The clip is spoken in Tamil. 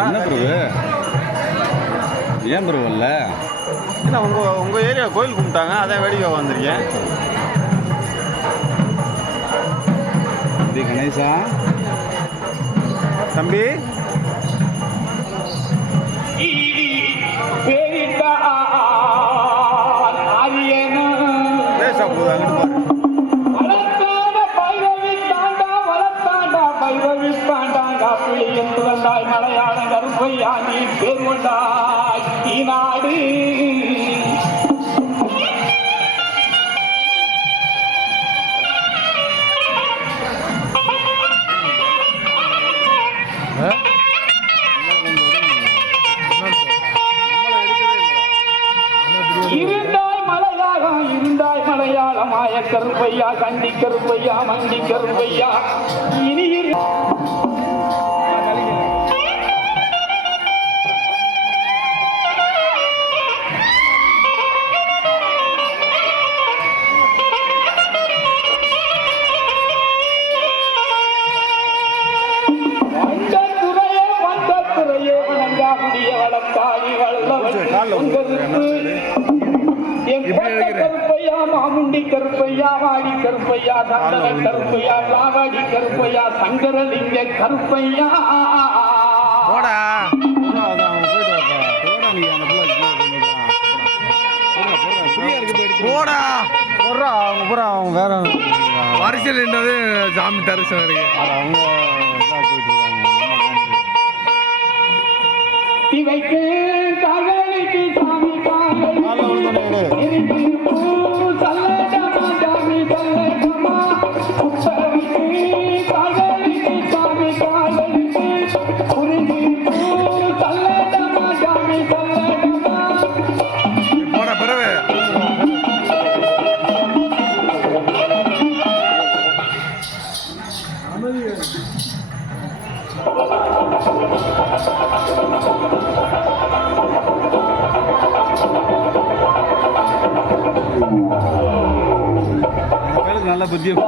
என்ன பிரபு ஏன் பிரபு இல்லை இல்லை உங்கள் ஏரியா கோயில் கும்பிட்டாங்க அதான் வேடிக்கை வந்திருக்கேன். கணேசா தம்பி பேசா போகுது அங்கிட்டு பாரு. மலையாள கருப்பையா நீ பேர் கொண்டாய் நாடு இருந்தாய் மலையாளமாய கருப்பையா கண்டி கருப்பையா மண்டி கருப்பையா இனி கருப்பையா மாமுண்டி கருப்பையா வாடி கருப்பையா தண்டன கருப்பையா லாவாடி கருப்பையா சங்கரலிங்க கருப்பையா அவங்க வேற அரசியல் என்றது சாமி தரிசனம் இருக்கு அவங்க போயிட்டு இருக்காங்க. இவைக்கு தகவலுக்கு சாமி நல்ல புத்தியம்